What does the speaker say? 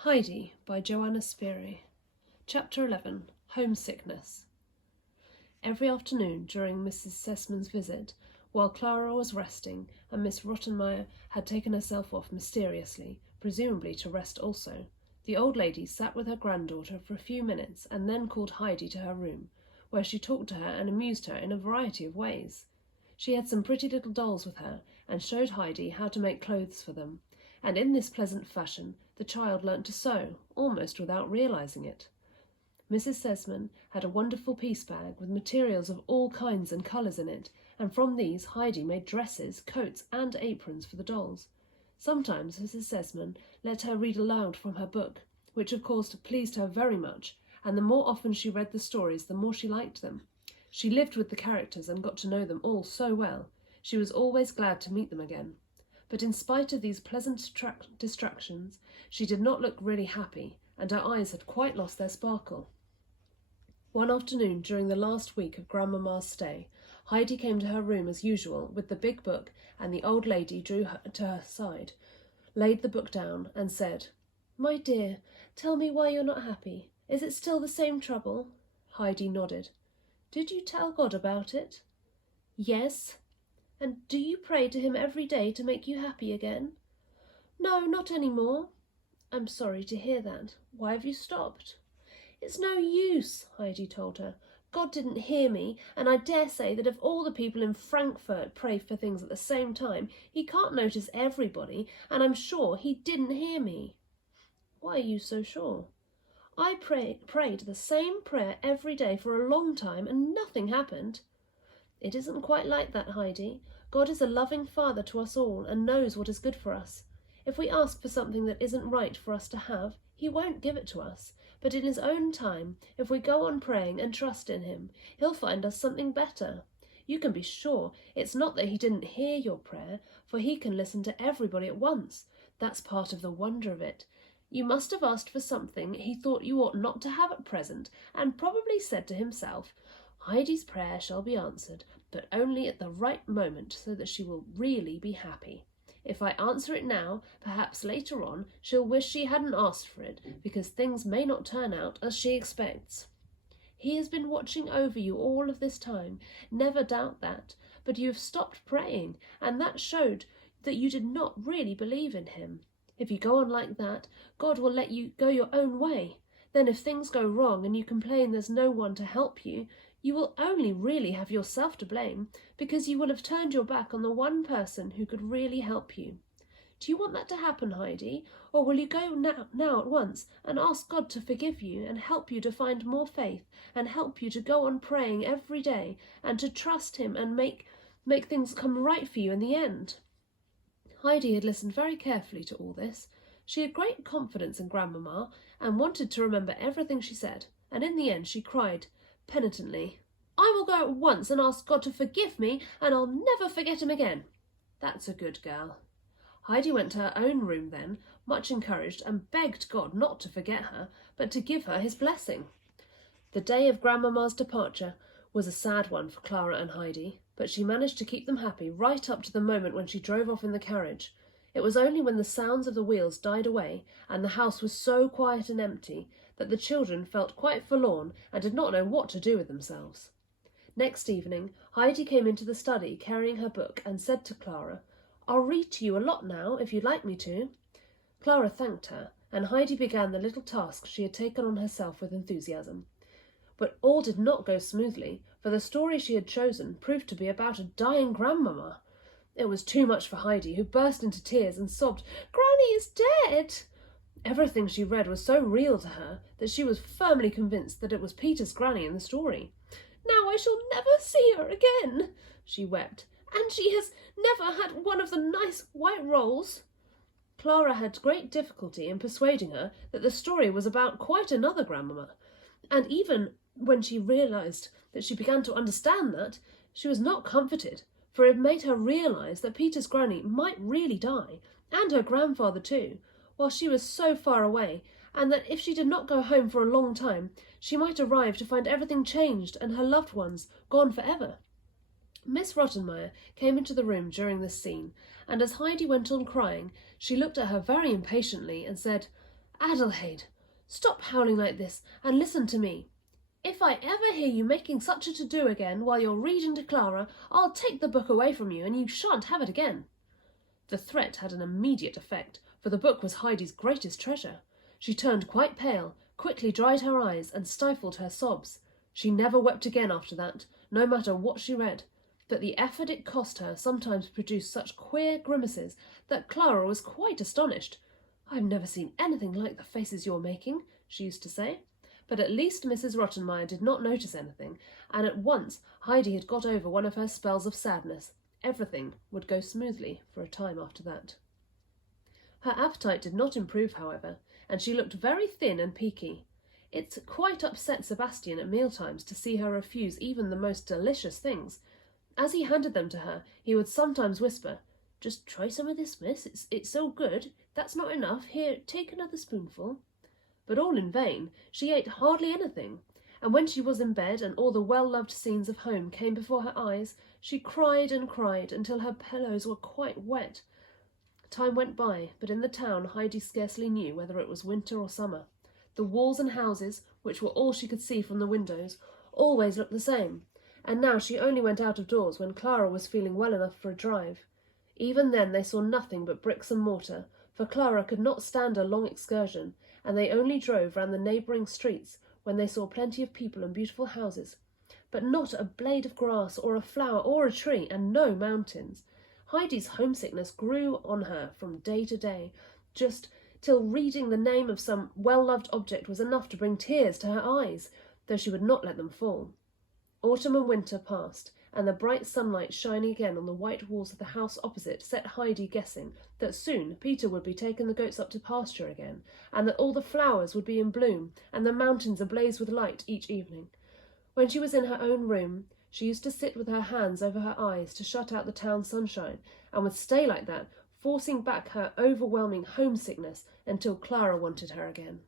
Heidi by Johanna Spyri. Chapter 11. Homesickness. Every afternoon during Mrs. Sessman's visit, while Clara was resting and Miss Rottenmeier had taken herself off mysteriously, presumably to rest also, the old lady sat with her granddaughter for a few minutes and then called Heidi to her room, where she talked to her and amused her in a variety of ways. She had some pretty little dolls with her and showed Heidi how to make clothes for them, and in this pleasant fashion the child learnt to sew, almost without realizing it. Mrs. Sessman had a wonderful piece bag with materials of all kinds and colours in it, and from these Heidi made dresses, coats, and aprons for the dolls. Sometimes Mrs. Sessman let her read aloud from her book, which of course pleased her very much, and the more often she read the stories, the more she liked them. She lived with the characters and got to know them all so well. She was always glad to meet them again. But in spite of these pleasant distractions, she did not look really happy, and her eyes had quite lost their sparkle. One afternoon during the last week of Grandmamma's stay, Heidi came to her room as usual with the big book, and the old lady drew her to her side, laid the book down, and said, "My dear, tell me why you're not happy. Is it still the same trouble?" Heidi nodded. "Did you tell God about it?" "Yes." "And do you pray to him every day to make you happy again?" "No, not any more." "I'm sorry to hear that. Why have you stopped?" "It's no use," Heidi told her. "God didn't hear me, and I dare say that if all the people in Frankfurt pray for things at the same time, he can't notice everybody, and I'm sure he didn't hear me." "Why are you so sure?" "I prayed the same prayer every day for a long time, and nothing happened." "It isn't quite like that, Heidi. God is a loving Father to us all and knows what is good for us. If we ask for something that isn't right for us to have, he won't give it to us. But in his own time, if we go on praying and trust in him, he'll find us something better. You can be sure it's not that he didn't hear your prayer, for he can listen to everybody at once. That's part of the wonder of it. You must have asked for something he thought you ought not to have at present, and probably said to himself, 'Heidi's prayer shall be answered, but only at the right moment, so that she will really be happy. If I answer it now, perhaps later on she'll wish she hadn't asked for it, because things may not turn out as she expects.' He has been watching over you all of this time, never doubt that, but you have stopped praying, and that showed that you did not really believe in him. If you go on like that, God will let you go your own way. Then if things go wrong and you complain there's no one to help you, you will only really have yourself to blame, because you will have turned your back on the one person who could really help you. Do you want that to happen, Heidi, or will you go now at once and ask God to forgive you and help you to find more faith and help you to go on praying every day and to trust him and make things come right for you in the end?" Heidi had listened very carefully to all this. She had great confidence in Grandmamma and wanted to remember everything she said, and in the end she cried penitently, "I will go at once and ask God to forgive me, and I'll never forget him again." "That's a good girl." Heidi went to her own room then, much encouraged, and begged God not to forget her, but to give her his blessing. The day of Grandmamma's departure was a sad one for Clara and Heidi, but she managed to keep them happy right up to the moment when she drove off in the carriage. It was only when the sounds of the wheels died away and the house was so quiet and empty that the children felt quite forlorn and did not know what to do with themselves. Next evening, Heidi came into the study carrying her book and said to Clara, "I'll read to you a lot now, if you'd like me to." Clara thanked her, and Heidi began the little task she had taken on herself with enthusiasm. But all did not go smoothly, for the story she had chosen proved to be about a dying grandmamma. It was too much for Heidi, who burst into tears and sobbed, "Granny is dead!" Everything she read was so real to her that she was firmly convinced that it was Peter's granny in the story. "Now I shall never see her again," she wept, "and she has never had one of the nice white rolls." Clara had great difficulty in persuading her that the story was about quite another grandmamma, and even when she realised that she began to understand that, she was not comforted, for it made her realise that Peter's granny might really die, and her grandfather too, while she was so far away, and that if she did not go home for a long time, she might arrive to find everything changed and her loved ones gone for ever. Miss Rottenmeier came into the room during this scene, and as Heidi went on crying, she looked at her very impatiently and said, Adelheid, stop howling like this and listen to me. If I ever hear you making such a to-do again while you're reading to Clara, I'll take the book away from you and you shan't have it again." The threat had an immediate effect, for the book was Heidi's greatest treasure. She turned quite pale, quickly dried her eyes, and stifled her sobs. She never wept again after that, no matter what she read, but the effort it cost her sometimes produced such queer grimaces that Clara was quite astonished. "I've never seen anything like the faces you're making," she used to say. But at least Mrs. Rottenmeier did not notice anything, and at once Heidi had got over one of her spells of sadness. Everything would go smoothly for a time after that. Her appetite did not improve, however, and she looked very thin and peaky. It quite upset Sebastian at mealtimes to see her refuse even the most delicious things. As he handed them to her, he would sometimes whisper, "Just try some of this, miss. It's so good. That's not enough. Here, take another spoonful." But all in vain. She ate hardly anything, and when she was in bed and all the well-loved scenes of home came before her eyes, she cried and cried until her pillows were quite wet. Time went by, but in the town Heidi scarcely knew whether it was winter or summer. The walls and houses, which were all she could see from the windows, always looked the same, and now she only went out of doors when Clara was feeling well enough for a drive. Even then they saw nothing but bricks and mortar, for Clara could not stand a long excursion, and they only drove round the neighbouring streets when they saw plenty of people and beautiful houses, but not a blade of grass or a flower or a tree, and no mountains. Heidi's homesickness grew on her from day to day, just till reading the name of some well-loved object was enough to bring tears to her eyes, though she would not let them fall. Autumn and winter passed, and the bright sunlight shining again on the white walls of the house opposite set Heidi guessing that soon Peter would be taking the goats up to pasture again, and that all the flowers would be in bloom, and the mountains ablaze with light each evening. When she was in her own room, she used to sit with her hands over her eyes to shut out the town sunshine, and would stay like that, forcing back her overwhelming homesickness until Clara wanted her again.